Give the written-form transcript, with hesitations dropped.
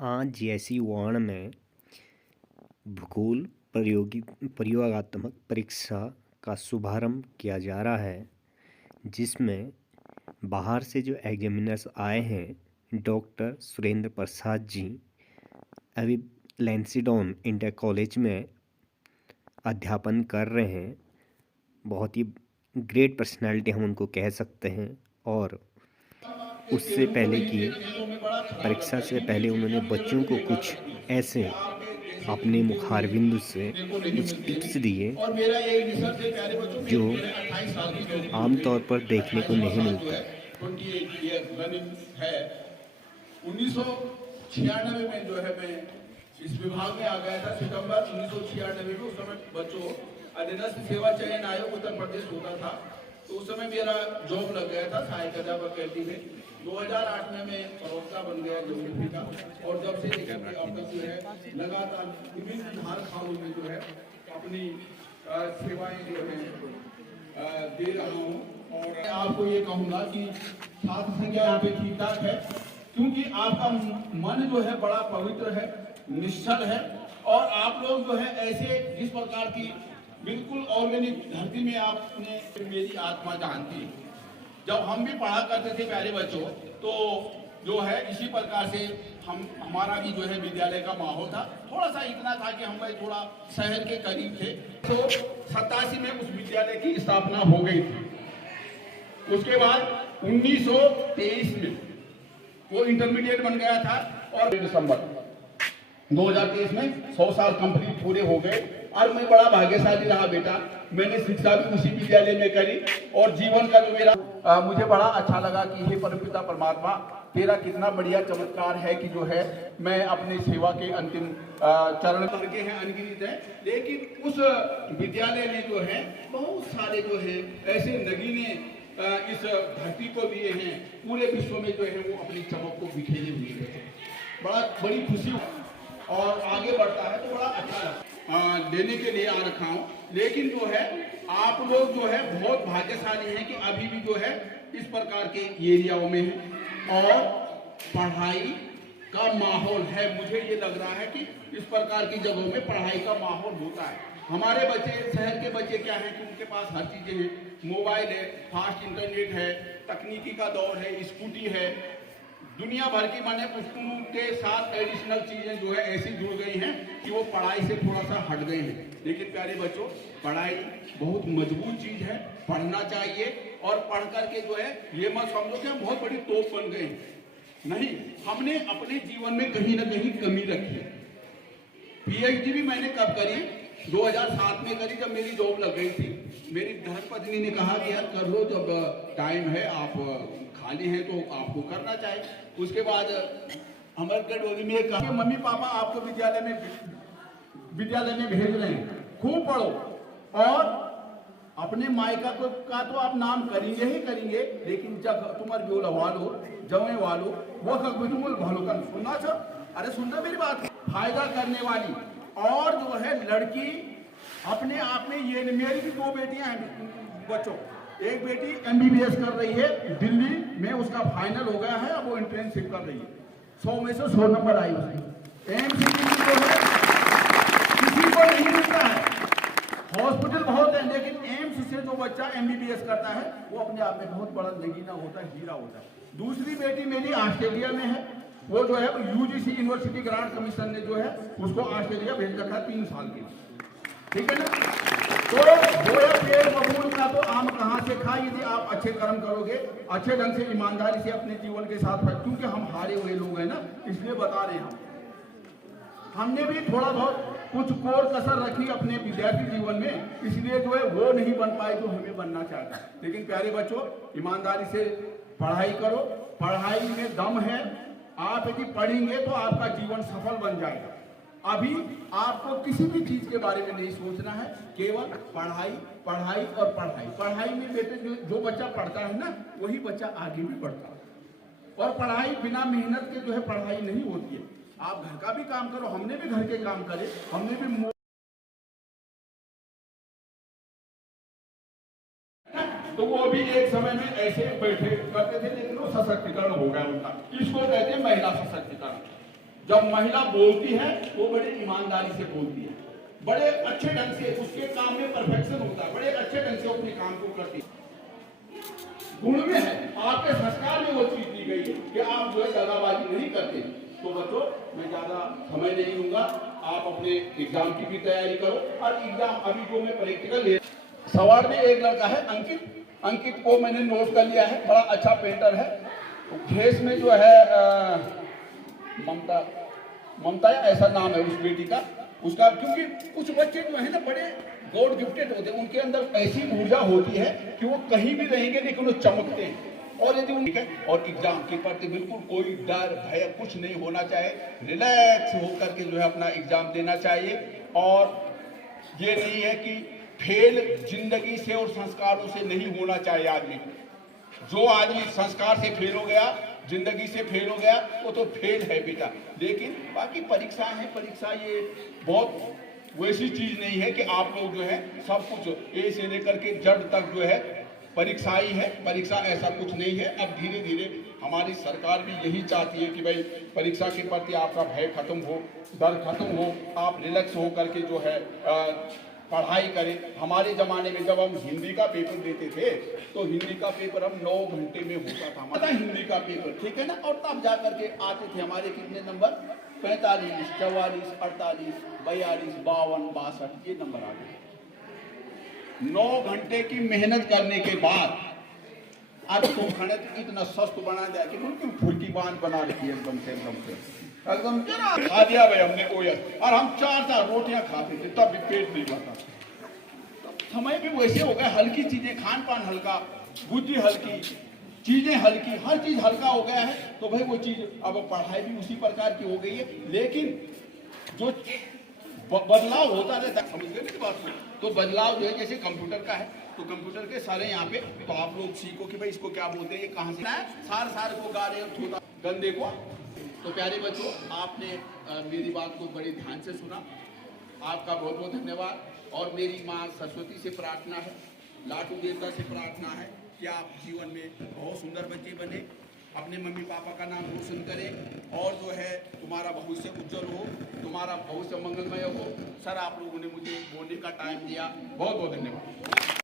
आज जैसी वार्ण में भूगोल प्रयोगात्मक परीक्षा का शुभारंभ किया जा रहा है, जिसमें बाहर से जो एग्जामिनर्स आए हैं डॉक्टर सुरेंद्र प्रसाद जी अभी लैंसिडॉन इंटर कॉलेज में अध्यापन कर रहे हैं। बहुत ही ग्रेट पर्सनालिटी हम उनको कह सकते हैं। और उससे पहले की परीक्षा से पहले उन्होंने बच्चों को कुछ ऐसे अपने मुखारबिंद से कुछ टिप्स दिए जो आमतौर पर देखने को नहीं मिलता। 1996 में जो है मैं इस विभाग में आ गया था। सितंबर 1996 में उस समय बच्चों अधीनस्थ सेवा चयन आयोग उत्तर प्रदेश होता था, तो उस समय मेरा जॉब लग गया था सहायक अध्यापक कैदी में। 2008 में मैं प्रवक्ता बन गया ज्योग्राफी का, और जब से अब तक जो है लगातार विभिन्न धार खालों में जो है अपनी सेवाएं जो है दे रहा हूँ। और आपको ये कहूँगा कि छात्र संख्या यहाँ पे ठीक ठाक है, क्योंकि आपका मन जो है बड़ा पवित्र है, निश्चल है, और आप लोग जो है ऐसे जिस प्रकार की बिल्कुल ऑर्गेनिक धरती में आपने मेरी आत्मा जानती है। जब हम भी पढ़ा करते थे प्यारे बच्चों, तो जो है इसी प्रकार से हमारा भी जो है विद्यालय का माहौल था। थोड़ा सा इतना था कि हम थोड़ा शहर के करीब थे। तो 87 में उस विद्यालय की स्थापना हो गई थी। उसके बाद 1923 में वो इंटरमीडिएट बन गया था, और दिसंबर 2023 में 100 साल कंप्लीट पूरे हो गए। और मैं बड़ा भाग्यशाली रहा बेटा, मैंने शिक्षा भी उसी विद्यालय में करी, और जीवन का जो मेरा मुझे बड़ा अच्छा लगा कि हे परमपिता परमात्मा, तेरा कितना बढ़िया चमत्कार है कि जो है मैं अपनी सेवा के अंतिम चरण भर के हैं, अनगिनत है, लेकिन उस विद्यालय में जो है बहुत सारे जो है ऐसे नगीने इस धरती को दिए हैं, पूरे विश्व में जो है वो अपनी चमक को बिखेरे हुए हैं। बड़ी खुशी और आगे बढ़ता है तो बड़ा अच्छा लगता है। देने के लिए आ रखा हूँ, लेकिन जो है आप लोग जो है बहुत भाग्यशाली हैं कि अभी भी जो है इस प्रकार के एरियाओं में है और पढ़ाई का माहौल है। मुझे ये लग रहा है कि इस प्रकार की जगहों में पढ़ाई का माहौल होता है। हमारे बच्चे, शहर के बच्चे क्या है कि उनके पास हर चीजें हैं, मोबाइल है, फास्ट इंटरनेट है, तकनीकी का दौर है, स्कूटी है, दुनिया भर की माने पुस्तकों के साथ एडिशनल चीजें जो है ऐसी जुड़ गई हैं कि वो पढ़ाई से थोड़ा सा हट गए हैं। लेकिन प्यारे बच्चों, पढ़ाई बहुत मजबूत चीज है, पढ़ना चाहिए। और पढ़ करके जो है ये मत समझो कि हम बहुत बड़ी तोप बन गए हैं, नहीं, हमने अपने जीवन में कहीं ना कहीं कमी रखी है। पीएचडी भी मैंने कब करी? 2007 में करी, जब मेरी जॉब लग गई थी। मेरी धर्मपत्नी ने कहा कि यार कर लो, जब टाइम है, आप खाली हैं तो आपको करना चाहिए। उसके बाद अमरगढ़ में कहा मम्मी पापा आपको विद्यालय में भेज रहे हैं, खूब पढ़ो, और अपने मायका का तो आप नाम करेंगे ही करेंगे, लेकिन जब तुम्हारे ब्योला वालो जवे वालो वो तुम भालो कर सुनना छ। अरे सुनना मेरी बात, फायदा करने वाली। और जो है लड़की अपने आप में ये, मेरी भी 2 बेटियां हैं बच्चों, एक बेटी एमबीबीएस कर रही है दिल्ली में, उसका फाइनल हो गया है, अब वो इंटर्नशिप कर रही है, 100 में से 100 नंबर आई उसकी। एमसीबी जो है किसी को नहीं मिलता है, हॉस्पिटल बहुत है, लेकिन एम्स से जो बच्चा एमबीबीएस करता है वो अपने आप में बहुत बड़ा नगीना होता है, हीरा होता है। दूसरी बेटी मेरी ऑस्ट्रेलिया में है, वो जो है यूजीसी यूनिवर्सिटी ग्रांट कमीशन ने जो है उसको ऑस्ट्रेलिया भेज रखा 3 साल के लिए, ठीक है ना। तो बोया पेड़ बबूल का तो आम कहाँ से खाए, यदि आप अच्छे कर्म करोगे, अच्छे ढंग से ईमानदारी से अपने जीवन के साथ, क्योंकि हम हारे हुए लोग हैं ना, इसलिए बता रहे हैं। हमने भी थोड़ा बहुत कुछ कोर कसर रखी अपने विद्यार्थी जीवन में, इसलिए जो है वो नहीं बन पाए जो हमें बनना चाहता। लेकिन प्यारे बच्चों, ईमानदारी से पढ़ाई करो, पढ़ाई में दम है। आप यदि पढ़ेंगे तो आपका जीवन सफल बन जाएगा। अभी आपको किसी भी चीज के बारे में नहीं सोचना है, केवल पढ़ाई पढ़ाई और पढ़ाई। पढ़ाई में बेटे जो बच्चा पढ़ता है ना, वही बच्चा आगे भी बढ़ता है। और पढ़ाई बिना मेहनत के जो है पढ़ाई नहीं होती है। आप घर का भी काम करो, हमने भी घर के काम करे, हमने भी तो वो भी एक समय में ऐसे बैठे करते थे, लेकिन वो सशक्तिकरण हो गया उनका। इसको कहते हैं महिला सशक्तिकरण। जब महिला बोलती है वो बड़े ईमानदारी से बोलती है, बड़े अच्छे ढंग से उसके काम में परफेक्शन होता है, बड़े अच्छे ढंग से अपने काम को करती है। गुण में है, आपके संस्कार में वो चीज दी गई है कि आप जो है दगाबाजी नहीं करते। तो बच्चों मैं ज्यादा समय नहीं लूंगा, आप अपने एग्जाम की भी तैयारी करो। और एग्जाम अभी जो मैं प्रैक्टिकल ले, सवार में एक लड़का है अंकित को मैंने नोट कर लिया है, बड़ा अच्छा पेंटर है। फेस में जो है ममता या ऐसा नाम है उस बेटी का, उसका, क्योंकि कुछ बच्चे जो है ना बड़े गॉड गिफ्टेड होते हैं, उनके अंदर ऐसी ऊर्जा होती है कि वो कहीं भी रहेंगे लेकिन वो चमकते हैं। और यदि उनके और एग्जाम के प्रति बिल्कुल कोई डर भय कुछ नहीं होना चाहिए, रिलैक्स होकर के जो है अपना एग्जाम देना चाहिए। और ये नहीं है कि फेल जिंदगी से और संस्कारों से नहीं होना चाहिए आदमी। जो आदमी संस्कार से फेल हो गया, जिंदगी से फेल हो गया, वो तो फेल है बेटा। लेकिन बाकी परीक्षा है, परीक्षा ये बहुत वैसी चीज नहीं है कि आप लोग जो है सब कुछ ए से लेकर के जेड तक जो है परीक्षा ही है। परीक्षा ऐसा कुछ नहीं है। अब धीरे धीरे हमारी सरकार भी यही चाहती है कि भाई परीक्षा के प्रति आपका भय खत्म हो, डर खत्म हो, आप रिलैक्स हो करके जो है पढ़ाई करें। हमारे ज़माने में जब हम हिंदी का पेपर देते थे तो हिंदी का पेपर हम 9 घंटे में होता था, मतलब हिंदी का पेपर, ठीक है ना। और तब जा करके आते थे हमारे कितने नंबर, 45, 44, 48, 42, 52, 62, ये नंबर आ गए। 9 घंटे की मेहनत करने के बाद अब तो गणित इतना सस्त बना दिया कि बिल्कुल फुर्ती बांध बना रखी है एकदम जरा खा दिया भाई हमने ओएस। और हम 4-4 रोटियां खाते थे तब भी पेट नहीं भरता। समय भी वैसे हो गया, हल्की चीजें, खान पान हल्का, बुद्धि हल्की, चीजें हल्की, हर चीज हल्का हो गया है। तो भाई वो चीज, अब पढ़ाई भी उसी प्रकार की हो गई है। लेकिन जो बदलाव होता रहता है, समझ गए मेरी बात को। तो बदलाव जो है जैसे कंप्यूटर का है, तो कंप्यूटर के सारे यहाँ पे, तो आप लोग सीखो कि भाई इसको क्या बोलते हैं, ये कहाँ से है, सार को गा रहे हो, गंदे को। तो प्यारे बच्चों, आपने मेरी बात को बड़े ध्यान से सुना, आपका बहुत बहुत धन्यवाद। और मेरी माँ सरस्वती से प्रार्थना है, लाटू देवता से प्रार्थना है कि आप जीवन में बहुत सुंदर बच्चे बने, अपने मम्मी पापा का नाम रोशन करें और जो है तुम्हारा भविष्य उज्जवल हो, तुम्हारा भविष्य मंगलमय हो। सर आप लोगों ने मुझे बोलने का टाइम दिया, बहुत बहुत धन्यवाद।